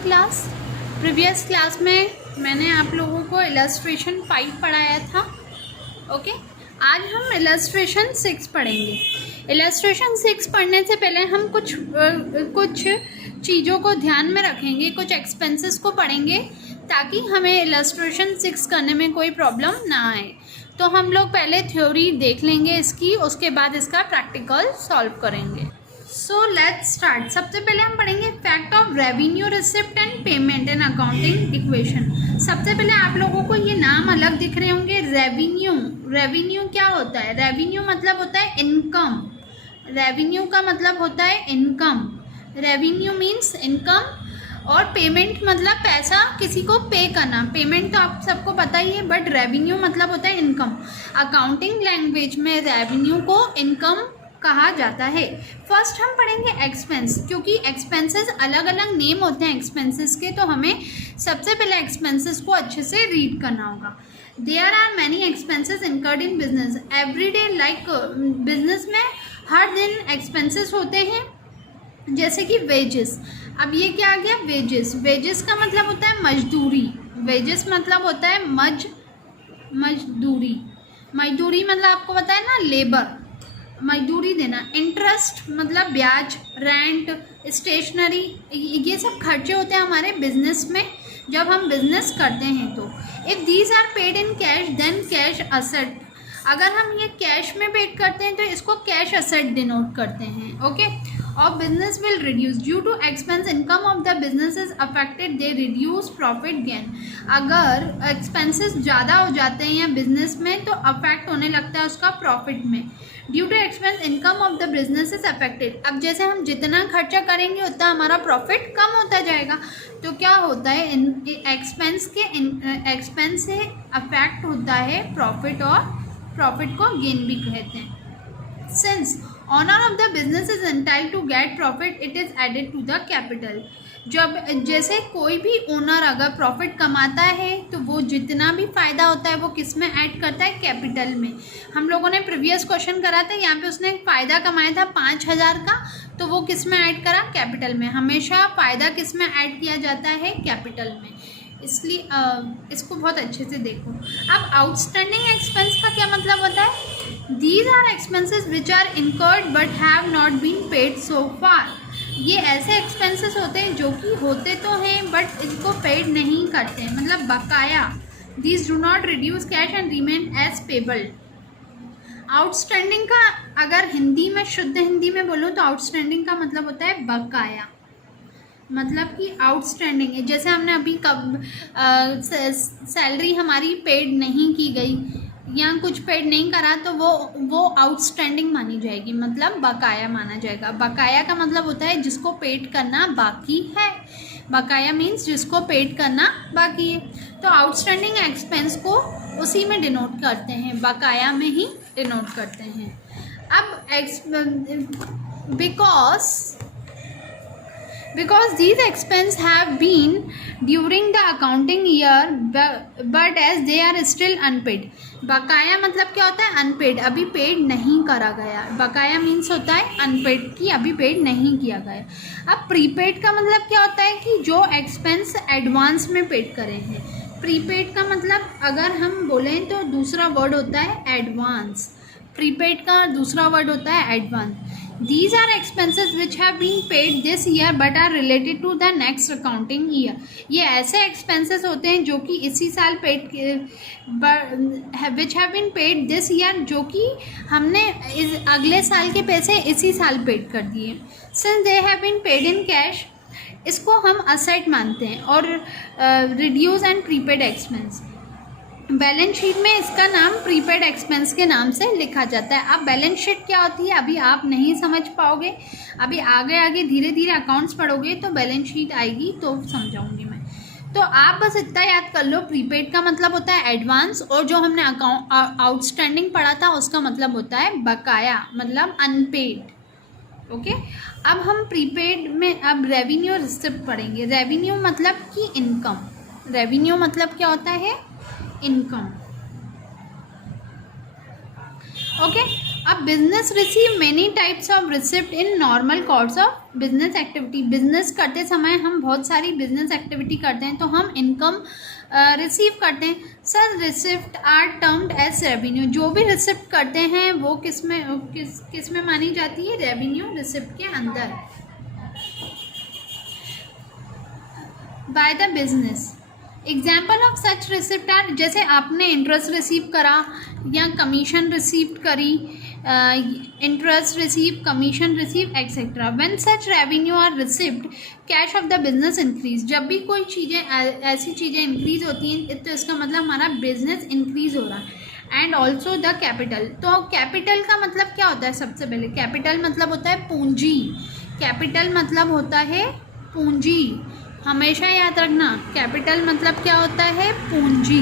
Class. Previous class में मैंने आप लोगों को इलस्ट्रेशन 5 पढ़ाया था। ओके, आज हम इलस्ट्रेशन 6 पढ़ेंगे। इलस्ट्रेशन 6 पढ़ने से पहले हम कुछ चीज़ों को ध्यान में रखेंगे, कुछ एक्सपेंसेस को पढ़ेंगे ताकि हमें इलस्ट्रेशन 6 करने में कोई प्रॉब्लम ना आए। तो हम लोग पहले थ्योरी देख लेंगे इसकी, उसके बाद इसका प्रैक्टिकल सॉल्व करेंगे। So let's start. सबसे पहले हम पढ़ेंगे fact of revenue receipt and payment in accounting equation. सबसे पहले आप लोगों को ये नाम अलग दिख रहे होंगे, रेवेन्यू। रेवेन्यू क्या होता है? रेवेन्यू मतलब होता है इनकम। रेवेन्यू का मतलब होता है इनकम। Revenue means income. और पेमेंट मतलब पैसा किसी को पे करना। पेमेंट तो आप सबको पता ही है, बट रेवेन्यू मतलब होता है इनकम। अकाउंटिंग लैंग्वेज में रेवेन्यू को इनकम कहा जाता है। फर्स्ट हम पढ़ेंगे एक्सपेंस, क्योंकि एक्सपेंसेस अलग अलग नेम होते हैं एक्सपेंसेस के, तो हमें सबसे पहले एक्सपेंसेस को अच्छे से रीड करना होगा। There are many expenses incurred in business every day. Like business में हर दिन एक्सपेंसेस होते हैं, जैसे कि वेजेस। अब ये क्या आ गया? वेजेस। वेजेस का मतलब होता है मजदूरी। वेजेस मतलब होता है मजदूरी। मजदूरी मतलब आपको पता है ना, लेबर, मजदूरी देना। इंटरेस्ट मतलब ब्याज। रेंट, स्टेशनरी, ये सब खर्चे होते हैं हमारे बिजनेस में जब हम बिजनेस करते हैं। तो if these are paid in cash then cash asset. अगर हम ये कैश में पेड करते हैं तो इसको कैश असेट डिनोट करते हैं। ओके, और business will reduce due to expense income of the business is affected, they reduce profit gain. अगर एक्सपेंसेस ज़्यादा हो जाते हैं या बिजनेस में तो अफेक्ट होने लगता है उसका प्रॉफिट में। Due to expense income of the business is affected. अब जैसे हम जितना खर्चा करेंगे उतना हमारा प्रॉफिट कम होता जाएगा। तो क्या होता है, एक्सपेंस से अफेक्ट होता है प्रॉफिट, और प्रॉफिट को गेन भी कहते हैं। Since owner of the business is entitled to get profit, it is added to the capital. जब जैसे कोई भी ओनर अगर प्रॉफिट कमाता है तो वो जितना भी फ़ायदा होता है वो किस में ऐड करता है? कैपिटल में। हम लोगों ने प्रीवियस क्वेश्चन करा था, यहाँ पे उसने फ़ायदा कमाया था 5,000 का, तो वो किस में ऐड करा? कैपिटल में। हमेशा फ़ायदा किस में ऐड किया जाता है? कैपिटल में। इसलिए इसको बहुत अच्छे से देखो। अब आउटस्टैंडिंग एक्सपेंस का क्या मतलब होता है? These are expenses which are incurred but have not been paid so far. ये ऐसे एक्सपेंसेस होते हैं जो कि होते तो हैं बट इनको पेड नहीं करते, मतलब बकाया। These do not reduce cash and remain as payable. Outstanding का अगर हिंदी में, शुद्ध हिंदी में बोलूँ तो आउटस्टैंडिंग का मतलब होता है बकाया। मतलब कि आउटस्टैंडिंग है, जैसे हमने अभी कब सैलरी हमारी पेड नहीं की गई या कुछ पेड नहीं करा तो वो आउटस्टैंडिंग मानी जाएगी, मतलब बकाया माना जाएगा। बकाया का मतलब होता है जिसको पेड करना बाकी है। बकाया मीन्स जिसको पेड करना बाकी है। तो आउटस्टैंडिंग एक्सपेंस को उसी में डिनोट करते हैं, बकाया में ही डिनोट करते हैं। अब because these expenses have been during the accounting year but as they are still unpaid। बकाया मतलब क्या होता है? अनपेड, अभी पेड नहीं करा गया। बकाया मीन्स होता है अनपेड, कि अभी पेड नहीं किया गया। अब प्रीपेड का मतलब क्या होता है? कि जो एक्सपेंस एडवांस में पेड करें हैं। प्रीपेड का मतलब अगर हम बोलें तो दूसरा वर्ड होता है एडवांस। प्रीपेड का दूसरा वर्ड होता है advance. These are expenses which have been paid this year but are related to the next accounting year। ये ऐसे expenses होते हैं जो कि इसी साल paid, which have been paid this year, जो कि हमने अगले साल के पैसे इसी साल पेड कर दिए। Since they have been paid in cash, इसको हम asset मानते हैं। और reduce and prepaid expense, balance sheet में इसका नाम प्रीपेड एक्सपेंस के नाम से लिखा जाता है। अब बैलेंस शीट क्या होती है अभी आप नहीं समझ पाओगे, अभी आगे धीरे धीरे अकाउंट्स पढ़ोगे तो बैलेंस शीट आएगी तो समझाऊंगी मैं। तो आप बस इतना याद कर लो, प्रीपेड का मतलब होता है एडवांस, और जो हमने आउटस्टैंडिंग पढ़ा था उसका मतलब होता है बकाया, मतलब अनपेड। ओके, अब हम प्रीपेड में अब रेवेन्यू रिसिप्ट पढ़ेंगे। रेवेन्यू मतलब कि इनकम। रेवेन्यू मतलब क्या होता है? इनकम। ओके, अब business receive many types of receipt in normal course of business activity. Business करते समय हम बहुत सारी बिजनेस एक्टिविटी करते हैं तो हम इनकम रिसीव करते हैं। Sir receipt are termed as revenue. जो भी रिसिप्ट करते हैं वो किस में मानी जाती है? रेवेन्यू रिसिप्ट के अंदर। By the business. Example of such receipt are, जैसे आपने इंटरेस्ट रिसीव करा या कमीशन रिसीव करी, interest receive, commission receive etcetera. When such revenue are receipt cash of the business increase. जब भी कोई चीज़ें ऐसी चीज़ें इंक्रीज होती हैं तो इसका मतलब हमारा बिजनेस इंक्रीज हो रहा है। And also the capital. तो कैपिटल का मतलब क्या होता है? सबसे पहले कैपिटल मतलब होता है पूंजी। कैपिटल मतलब होता है पूंजी, हमेशा याद रखना। कैपिटल मतलब क्या होता है? पूंजी।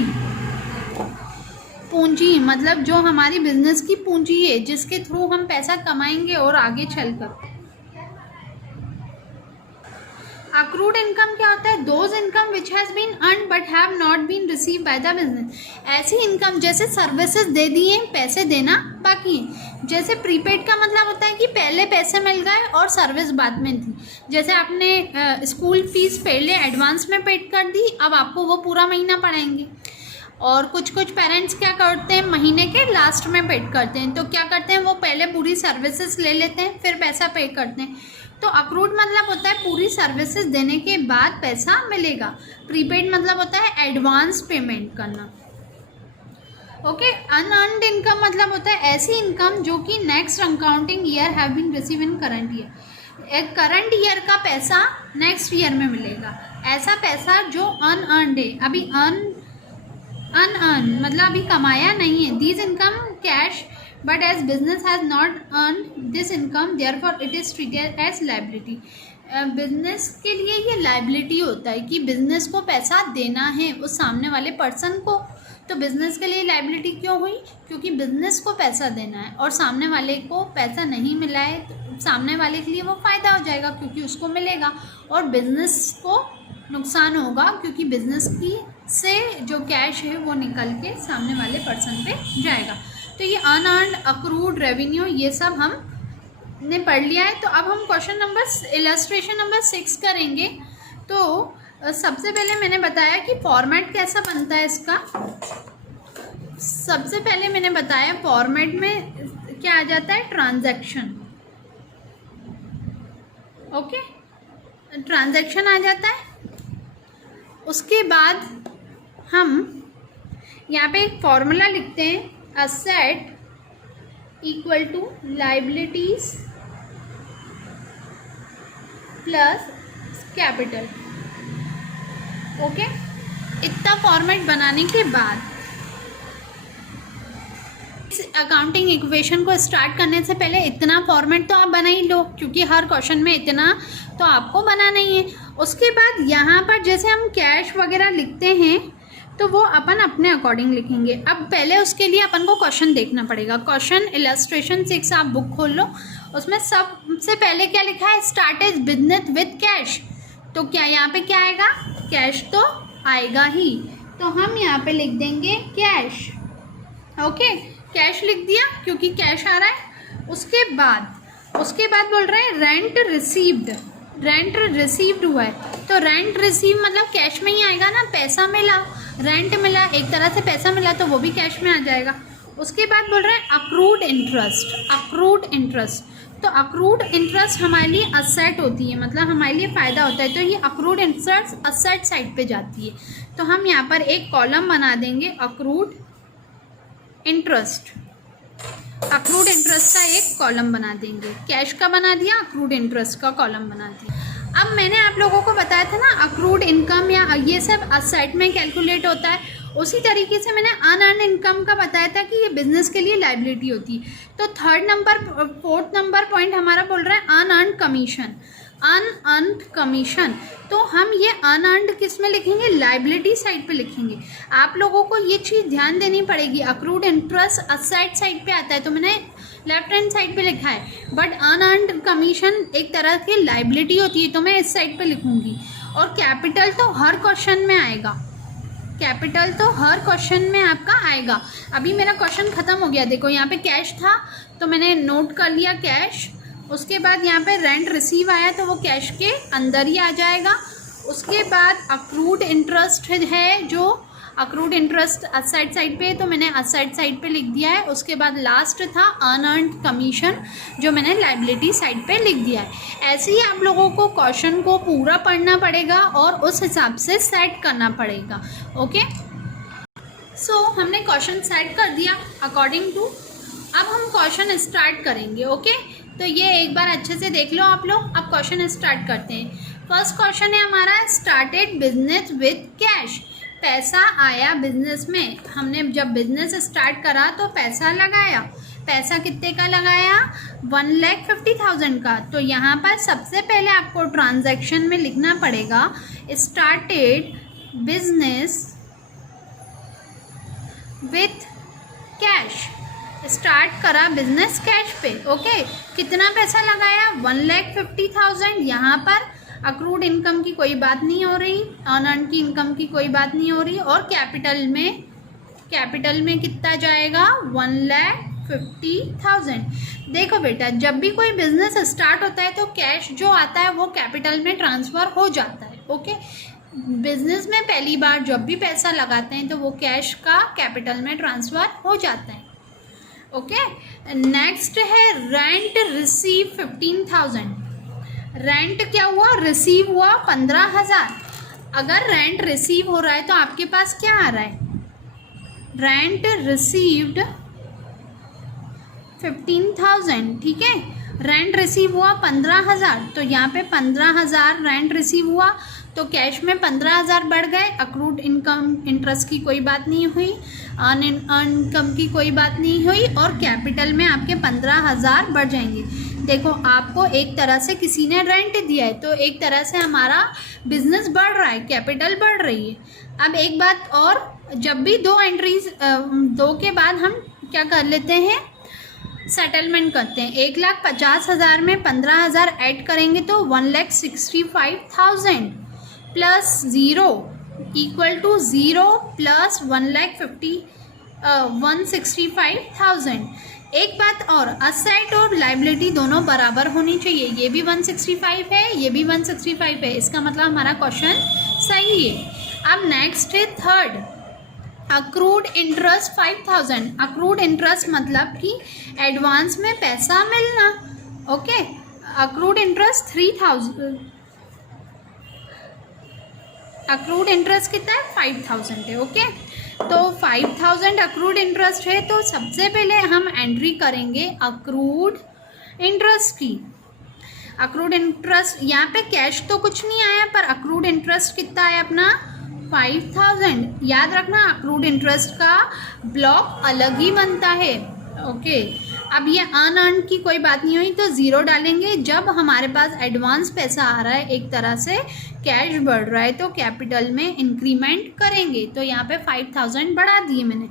पूंजी मतलब जो हमारी बिजनेस की पूंजी है, जिसके थ्रू हम पैसा कमाएंगे और आगे चलकर। अक्रूड इनकम क्या होता है? Those income which has been earn but have not been receive by the business. ऐसी इनकम, जैसे सर्विसेज दे दी हैं, पैसे देना बाकी है। जैसे प्रीपेड का मतलब होता है कि पहले पैसे मिल गए और सर्विस बाद में थी। जैसे आपने स्कूल फीस पहले एडवांस में पेड कर दी, अब आपको वो पूरा महीना पड़ाएंगे। और कुछ पेरेंट्स क्या करते हैं, महीने के लास्ट में पेड करते हैं। तो क्या करते हैं, वो पहले पूरी सर्विसेज ले लेते हैं फिर पैसा पे करते हैं। तो अक्रूड मतलब होता है पूरी सर्विसेज देने के बाद पैसा मिलेगा। प्रीपेड मतलब होता है एडवांस पेमेंट करना। ओके। अनअर्न्ड इनकम मतलब होता है ऐसी इनकम जो कि next accounting year have been receive in current year. एक करंट ईयर का पैसा नेक्स्ट ईयर में मिलेगा। ऐसा पैसा जो अनअर्न्ड है, अभी अनअर्न मतलब अभी कमाया नहीं है। This income cash but as business has not earn this income therefore it is treated as liability. Business के लिए ये लाइबिलिटी होता है कि बिजनेस को पैसा देना है उस सामने वाले पर्सन को। तो बिजनेस के लिए लाइबिलिटी क्यों हुई? क्योंकि बिजनेस को पैसा देना है और सामने वाले को पैसा नहीं मिला है, तो सामने वाले के लिए वो फ़ायदा हो जाएगा क्योंकि उसको मिलेगा, और बिजनेस को नुकसान होगा क्योंकि बिजनेस की से जो कैश है वो निकल के सामने वाले पर्सन पे जाएगा। तो ये अनअर्न्ड, अक्रूड, रेवेन्यू, ये सब हमने पढ़ लिया है। तो अब हम क्वेश्चन नंबर इलस्ट्रेशन नंबर 6 करेंगे। तो सबसे पहले मैंने बताया कि फॉर्मेट कैसा बनता है इसका। सबसे पहले मैंने बताया फॉर्मेट में क्या आ जाता है, ट्रांजैक्शन। ओके, ट्रांजैक्शन आ जाता है। उसके बाद हम यहाँ पे एक फॉर्मूला लिखते हैं, asset equal to liabilities plus capital. Okay, इतना फॉर्मेट बनाने के बाद इस अकाउंटिंग इक्वेशन को स्टार्ट करने से पहले इतना फॉर्मेट तो आप बना ही लो, क्योंकि हर क्वेश्चन में इतना तो आपको बनाना ही है। उसके बाद यहाँ पर जैसे हम कैश वगैरह लिखते हैं तो वो अपन अपने अकॉर्डिंग लिखेंगे। अब पहले उसके लिए अपन को क्वेश्चन देखना पड़ेगा। क्वेश्चन इलस्ट्रेशन 6 आप बुक खोल लो, उसमें सबसे पहले क्या लिखा है, start is business with cash. तो क्या यहाँ पे क्या आएगा, कैश तो आएगा ही, तो हम यहाँ पे लिख देंगे कैश। ओके, कैश लिख दिया क्योंकि कैश आ रहा है। उसके बाद बोल रहे हैं रेंट रिसीव्ड, रेंट रिसीव्ड हुआ है। तो रेंट रिसीव मतलब कैश में ही आएगा ना, पैसा मिला, रेंट मिला, एक तरह से पैसा मिला तो वो भी कैश में आ जाएगा। उसके बाद बोल रहे हैं अक्रूड इंटरेस्ट, अक्रूड इंटरेस्ट। तो अक्रूड इंटरेस्ट हमारे लिए असेट होती है, मतलब हमारे लिए फ़ायदा होता है। तो ये अक्रूड इंटरेस्ट असेट साइड पे जाती है। तो हम यहाँ पर एक कॉलम बना देंगे अक्रूड इंटरेस्ट, अक्रूड इंटरेस्ट का एक कॉलम बना देंगे। कैश का बना दिया, अक्रूड इंटरेस्ट का कॉलम बना दिया। अब मैंने आप लोगों को बताया था ना अक्रूड इनकम या ये सब असेट में कैलकुलेट होता है, उसी तरीके से मैंने अनअर्न्ड इनकम का बताया था कि ये बिजनेस के लिए लाइबिलिटी होती है। तो फोर्थ नंबर पॉइंट हमारा बोल रहा है अनअर्न्ड कमीशन, अनअर्न्ड कमीशन। तो हम ये अनअर्न्ड किस में लिखेंगे, लाइबिलिटी साइड पे लिखेंगे। आप लोगों को ये चीज़ ध्यान देनी पड़ेगी, अक्रूड इंटरेस्ट असेट साइड पे आता है तो मैंने लेफ्ट हैंड साइड पे लिखा है, बट अनअर्न्ड कमीशन एक तरह की लाइबिलिटी होती है तो मैं इस साइड पे लिखूंगी। और कैपिटल तो हर क्वेश्चन में आएगा, कैपिटल तो हर क्वेश्चन में आपका आएगा। अभी मेरा क्वेश्चन ख़त्म हो गया, देखो यहाँ पे कैश था तो मैंने नोट कर लिया कैश। उसके बाद यहाँ पे रेंट रिसीव आया तो वो कैश के अंदर ही आ जाएगा। उसके बाद अक्रूड इंटरेस्ट है, जो अक्रूड इंटरेस्ट असाइड साइड पे, तो मैंने असाइड साइड पे लिख दिया है। उसके बाद लास्ट था अनअर्न्ड कमीशन, जो मैंने लायबिलिटी साइड पे लिख दिया है। ऐसे ही आप लोगों को क्वेश्चन को पूरा पढ़ना पड़ेगा और उस हिसाब से सेट करना पड़ेगा। ओके, सो हमने क्वेश्चन सेट कर दिया अकॉर्डिंग टू। अब हम क्वेश्चन स्टार्ट करेंगे। ओके, तो ये एक बार अच्छे से देख लो आप लोग। अब क्वेश्चन स्टार्ट करते हैं। फर्स्ट क्वेश्चन है हमारा, स्टार्टेड बिजनेस विद कैश। पैसा आया बिजनेस में, हमने जब बिजनेस स्टार्ट करा तो पैसा लगाया। पैसा कितने का लगाया? 1,50,000 का। तो यहाँ पर सबसे पहले आपको ट्रांजैक्शन में लिखना पड़ेगा started business with cash. Start करा बिजनेस कैश पे। ओके, कितना पैसा लगाया? 1,50,000। यहाँ पर अक्रूड इनकम की कोई बात नहीं हो रही, अनअर्न की इनकम की कोई बात नहीं हो रही। और कैपिटल में कितना जाएगा? 1,50,000। देखो बेटा, जब भी कोई बिजनेस स्टार्ट होता है तो कैश जो आता है वो कैपिटल में ट्रांसफ़र हो जाता है। ओके, बिजनेस में पहली बार जब भी पैसा लगाते हैं तो वो कैश का कैपिटल में ट्रांसफ़र हो जाता है। ओके, नेक्स्ट है रेंट रिसीव 15,000। रेंट क्या हुआ? रिसीव हुआ 15,000। अगर रेंट रिसीव हो रहा है तो आपके पास क्या आ रहा है? Rent received 15,000। ठीक है, रेंट रिसीव हुआ 15,000, तो यहाँ पे 15,000 रेंट रिसीव हुआ तो कैश में 15,000 बढ़ गए। अक्रूड इनकम इंटरेस्ट की कोई बात नहीं हुई, अनअर्न इनकम की कोई बात नहीं हुई, और कैपिटल में आपके 15,000 बढ़ जाएंगे। देखो, आपको एक तरह से किसी ने रेंट दिया है तो एक तरह से हमारा बिजनेस बढ़ रहा है, कैपिटल बढ़ रही है। अब एक बात और, जब भी दो एंट्रीज दो के बाद हम क्या कर लेते हैं? सेटलमेंट करते हैं। 1,50,000 में 15,000 ऐड करेंगे तो 1,65,000 प्लस 0 इक्वल टू 0 प्लस 1,65,000। एक बात और, असेट और लायबिलिटी दोनों बराबर होनी चाहिए। ये भी 165 है, ये भी 165 है, इसका मतलब हमारा क्वेश्चन सही है। अब नेक्स्ट है third, accrued interest 5,000। Accrued interest मतलब कि एडवांस में पैसा मिलना। Okay, accrued interest 3,000। Accrued interest कितना है? 5,000 है। ओके, तो 5,000 अक्रूड इंटरेस्ट है तो सबसे पहले हम एंट्री करेंगे अक्रूड इंटरेस्ट की। अक्रूड इंटरेस्ट, यहाँ पे कैश तो कुछ नहीं आया पर अक्रूड इंटरेस्ट कितना है अपना? 5,000। याद रखना, अक्रूड इंटरेस्ट का ब्लॉक अलग ही बनता है। ओके, अब ये अनअर्न की कोई बात नहीं हुई तो 0 डालेंगे। जब हमारे पास एडवांस पैसा आ रहा है, एक तरह से कैश बढ़ रहा है, तो कैपिटल में इंक्रीमेंट करेंगे। तो यहाँ पे 5,000 बढ़ा दिए मैंने।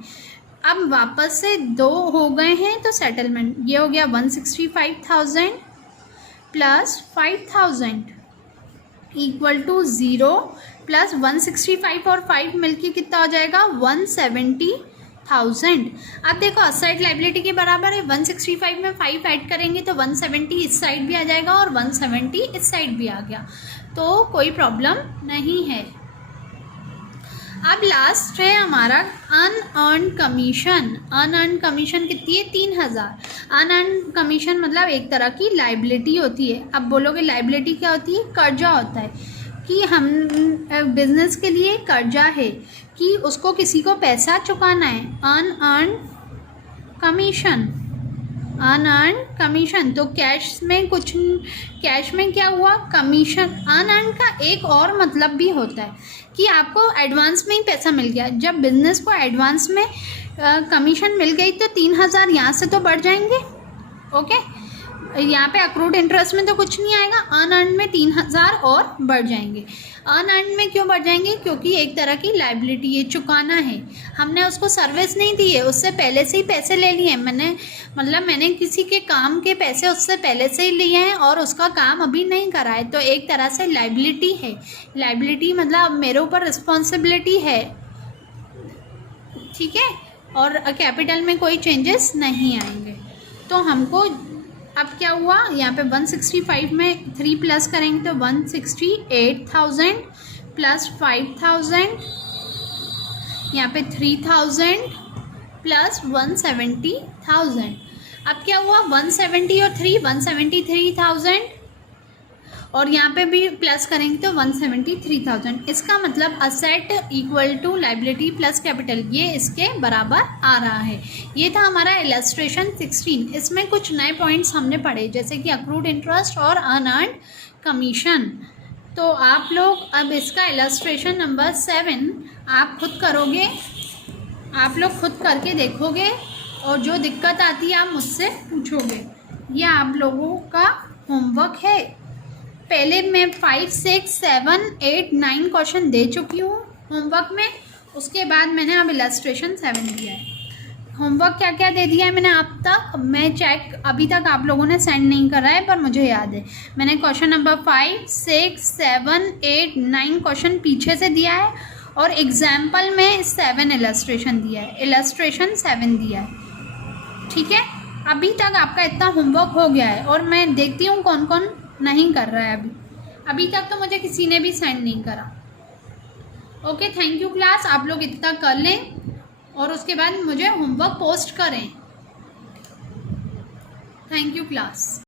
अब वापस से 2 हो गए हैं तो सेटलमेंट, ये हो गया 165,000 प्लस 5,000 इक्वल टू 0 प्लस 165 और 5 मिलके कितना हो जाएगा? 170,000। अब देखो, असाइड लायबिलिटी के बराबर है। 165 में 5 ऐड करेंगे तो 170 इस साइड भी आ जाएगा और 170 इस साइड भी आ गया, तो कोई प्रॉब्लम नहीं है। अब लास्ट है हमारा अनअर्न कमीशन। अनअर्न कमीशन कितनी है? 3,000। अनअर्न कमीशन मतलब एक तरह की लायबिलिटी होती है। अब बोलोगे लायबिलिटी क्या होती है? कर्जा होता है कि हम बिजनेस के लिए कर्जा है कि उसको किसी को पैसा चुकाना है। Unearned commission, unearned commission. तो कैश में कुछ, कैश में क्या हुआ? कमीशन। अनअर्न का एक और मतलब भी होता है कि आपको एडवांस में ही पैसा मिल गया। जब बिजनेस को एडवांस में कमीशन मिल गई तो 3,000 यहाँ से तो बढ़ जाएंगे। ओके, यहाँ पे अक्रूड इंटरेस्ट में तो कुछ नहीं आएगा, अनअर्न में 3,000 और बढ़ जाएंगे। अनअर्न में क्यों बढ़ जाएंगे? क्योंकि एक तरह की लायबिलिटी ये चुकाना है, हमने उसको सर्विस नहीं दी है, उससे पहले से ही पैसे ले लिए हैं। मैंने किसी के काम के पैसे उससे पहले से ही लिए हैं और उसका काम अभी नहीं करा है, तो एक तरह से लायबिलिटी है। लायबिलिटी मतलब मेरे ऊपर रिस्पॉन्सिबिलिटी है ठीक है, और कैपिटल में कोई चेंजेस नहीं आएंगे। तो हमको अब क्या हुआ, यहाँ पे 165 में 3 प्लस करेंगे तो 168,000 प्लस 5,000, यहाँ पे 3,000 प्लस 170,000। अब क्या हुआ, 170 और 3 173,000, और यहाँ पे भी प्लस करेंगे तो 173,000। इसका मतलब asset equal to liability plus capital, ये इसके बराबर आ रहा है। ये था हमारा इलस्ट्रेशन 16। इसमें कुछ नए पॉइंट्स हमने पढ़े, जैसे कि अक्रूड इंटरेस्ट और अनअर्न्ड कमीशन। तो आप लोग अब इसका इलस्ट्रेशन नंबर 7 आप खुद करोगे, आप लोग खुद करके देखोगे, और जो दिक्कत आती है आप मुझसे पूछोगे। ये आप लोगों का होमवर्क है। पहले मैं 5, 6, 7, 8, 9 क्वेश्चन दे चुकी हूँ होमवर्क में, उसके बाद मैंने अब इलस्ट्रेशन 7 दिया है। होमवर्क क्या क्या दे दिया है मैंने अब तक, मैं चेक अभी तक आप लोगों ने सेंड नहीं करा है, पर मुझे याद है मैंने क्वेश्चन नंबर 5, 6, 7, 8, 9 क्वेश्चन पीछे से दिया है, और एग्जाम्पल में 7 इलस्ट्रेशन दिया है, इलस्ट्रेशन 7 दिया है। ठीक है, अभी तक आपका इतना होमवर्क हो गया है, और मैं देखती हूँ कौन कौन नहीं कर रहा है। अभी तक तो मुझे किसी ने भी सेंड नहीं करा। ओके, थैंक यू क्लास, आप लोग इतना कर लें और उसके बाद मुझे होमवर्क पोस्ट करें। Thank you class.